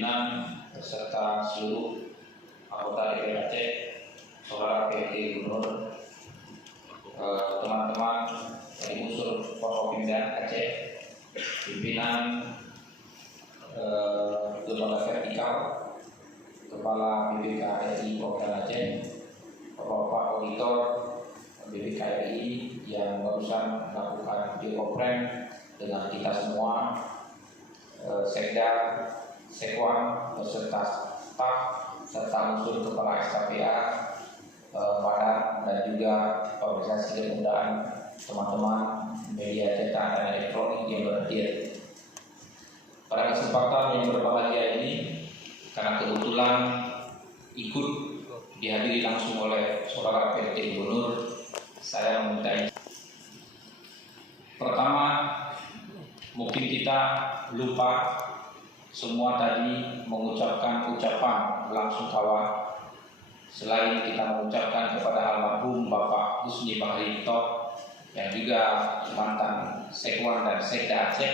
pimpinan beserta seluruh anggota DPRD Aceh, saudara PLT Gubernur, teman-teman dari unsur Forkopimda Aceh, pimpinan lembaga vertikal, Kepala BPKRI Provinsi Aceh, Bapak Auditor BPKRI yang barusan melakukan video conference dengan kita semua, Sekda, Sekwan, beserta staf, serta unsur kepala SKPA, Badan, dan juga organisasi kepemudaan, teman-teman media cetak dan elektronik yang berhadir. Pada kesempatan yang berbahagia ini, karena kebetulan ikut dihadiri langsung oleh saudara PLT Gubernur, saya meminta izin. Pertama, mungkin kita lupa semua tadi mengucapkan ucapan belasungkawa. Selain kita mengucapkan kepada almarhum Bapak Husni Baharito yang juga mantan Sekwan dan Sekda Aceh,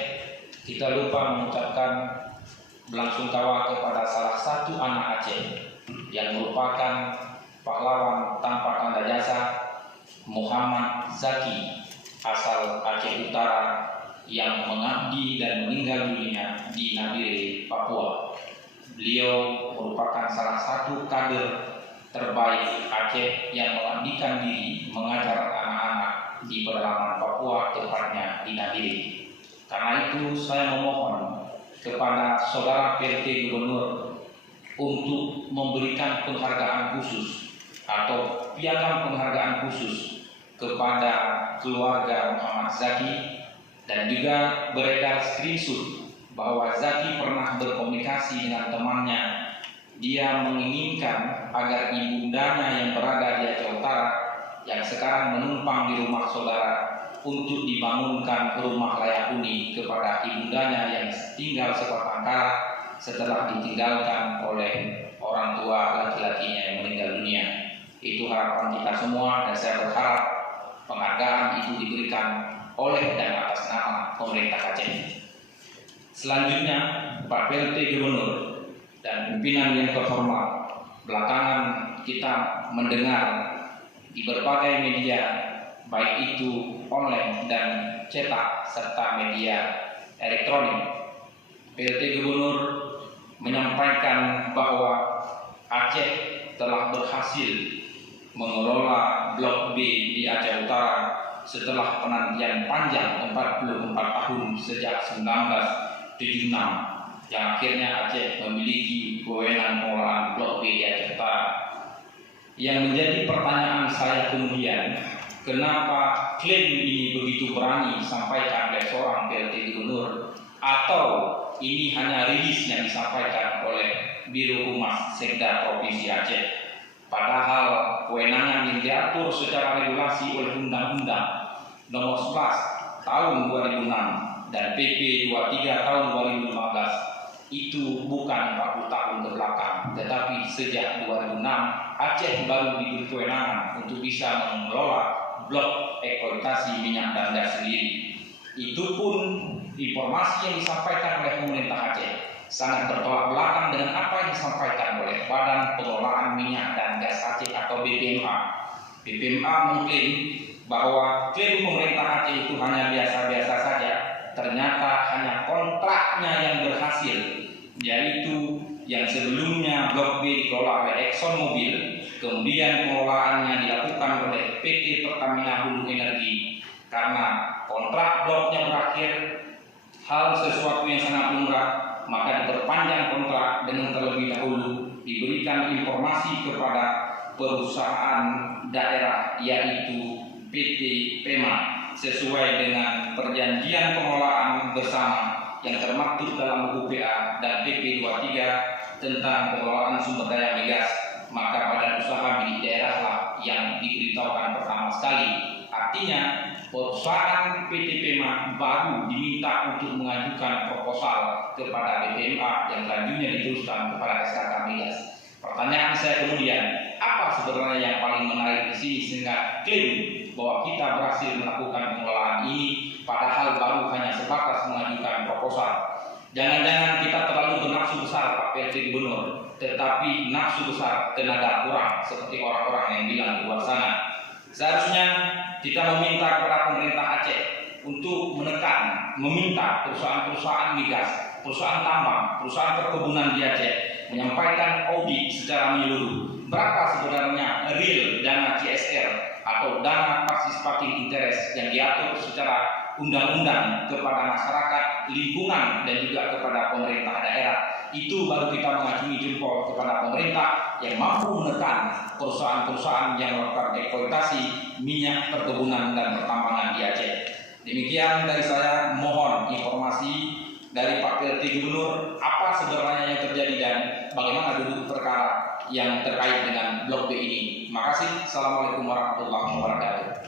kita lupa mengucapkan belasungkawa kepada salah satu anak Aceh yang merupakan pahlawan tanpa tanda jasa, Muhammad Zaki, asal Aceh Utara, yang mengabdi dan meninggal dunia di Nabire, Papua. Beliau merupakan salah satu kader terbaik Aceh yang mengabdikan diri mengajar anak-anak di pedalaman Papua, tepatnya di Nabire. Karena itu saya memohon kepada saudara PLT Gubernur untuk memberikan penghargaan khusus atau piagam penghargaan khusus kepada keluarga Muhammad Zaki, dan juga beredar screenshot bahwa Zaki pernah berkomunikasi dengan temannya. Dia menginginkan agar ibundanya yang berada di Aceh Utara, yang sekarang menumpang di rumah saudara, untuk dibangunkan rumah layak huni kepada ibundanya yang tinggal sebatang kara setelah ditinggalkan oleh orang tua laki-lakinya yang meninggal dunia. Itu harapan kita semua, dan saya berharap penghargaan itu diberikan oleh dan atas nama pemerintah Aceh. Selanjutnya, Pak PLT Gubernur dan pimpinan yang terhormat, belakangan kita mendengar di berbagai media, baik itu online dan cetak serta media elektronik, PLT Gubernur menyampaikan bahwa Aceh telah berhasil mengelola Blok B di Aceh Utara setelah penantian panjang 44 tahun sejak 1976, yang akhirnya Aceh memiliki wewenang pengelolaan Blok B di Aceh Utara. Yang menjadi pertanyaan saya kemudian, kenapa klaim ini begitu berani disampaikan oleh seorang PLT Gubernur, atau ini hanya rilis yang disampaikan oleh Biro Humas Sekda Provinsi Aceh? Padahal kewenangan yang diatur secara regulasi oleh Undang-Undang Nomor 11 Tahun 2006 dan PP 23 Tahun 2015 itu bukan 40 tahun ke belakang, tetapi sejak 2006 Aceh baru diberi kewenangan untuk bisa mengelola blok eksploitasi minyak dan gas sendiri. Itu pun informasi yang disampaikan oleh pemerintah Aceh sangat bertolak belakang dengan apa yang disampaikan oleh Badan Pengelolaan Minyak dan Gas Aceh atau BPMA. BPMA mengklaim bahwa klaim pemerintah Aceh itu hanya biasa-biasa saja. Ternyata hanya kontraknya yang berhasil, yaitu yang sebelumnya Blok B dikelola oleh ExxonMobil, kemudian pengelolaannya dilakukan oleh PT Pertamina Hulu Energi. Karena kontrak bloknya berakhir, hal sesuatu yang sangat lumrah, maka diperpanjang kontrak dengan terlebih dahulu diberikan informasi kepada perusahaan daerah, yaitu PT PEMA, sesuai dengan perjanjian pengelolaan bersama yang termaktub dalam UPA dan PP 23 tentang pengelolaan sumber daya migas. Maka badan usaha milik daerah lah yang diberitahukan pertama sekali. Artinya perusahaan PT PEMA baru diminta untuk mengajukan proposal kepada BPMA yang selanjutnya diteruskan kepada SKK Migas. Pertanyaan saya kemudian, apa sebenarnya yang paling menarik di sini sehingga klaim bahwa kita berhasil melakukan pengelolaan ini padahal baru hanya sebatas mengajukan proposal? Jangan-jangan kita terlalu bernafsu besar Pak PLT Gubernur, tetapi nafsu besar tenaga kurang seperti orang-orang yang bilang di luar sana. Seharusnya kita meminta kepada pemerintah Aceh untuk menekan, meminta perusahaan-perusahaan migas, perusahaan tambang, perusahaan perkebunan di Aceh menyampaikan audit secara menyeluruh. Berapa sebenarnya real dana CSR atau dana participating interest yang diatur secara undang-undang kepada masyarakat, lingkungan, dan juga kepada pemerintah daerah. Itu baru kita mengacungi jempol kepada pemerintah yang mampu menekan perusahaan-perusahaan yang melakukan eksploitasi minyak, perkebunan, dan pertambangan di Aceh. Demikian dari saya, mohon informasi dari Pak PLT Gubernur apa sebenarnya yang terjadi dan bagaimana duduk perkara yang terkait dengan Blok B ini. Terima kasih. Assalamualaikum warahmatullahi wabarakatuh.